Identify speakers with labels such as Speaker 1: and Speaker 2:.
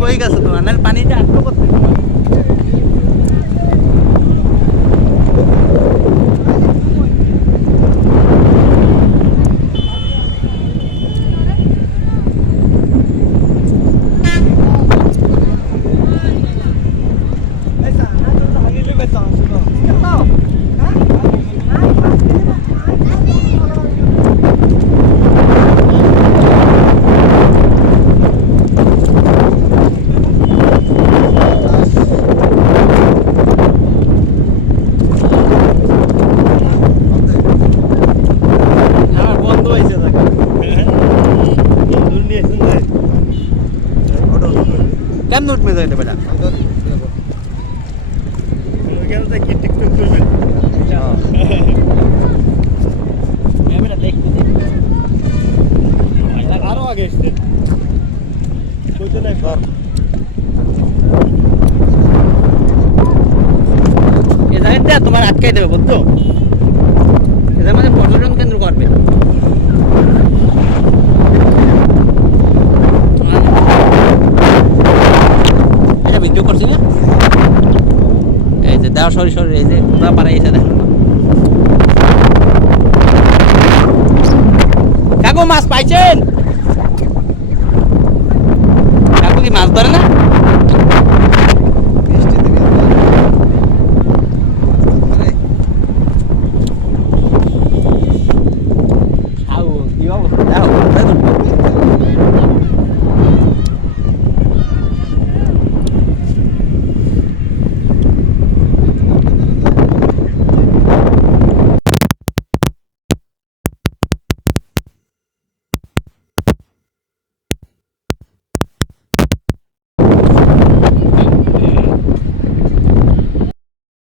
Speaker 1: বই গেছে তো পানিটা আটকে করতে। তো বেটা
Speaker 2: ওইখানে থেকে টিকটক করবেন
Speaker 1: বেটা
Speaker 2: আরও আগে
Speaker 1: তোমার আটকাই দেবে, বুঝছ? এদের মধ্যে পর্যটন কেন্দ্র করবে। যে দেওয়া সরি সরি এই যে পুরা পাড়া এসে দেখো। কাকু মাছ পাইছেন?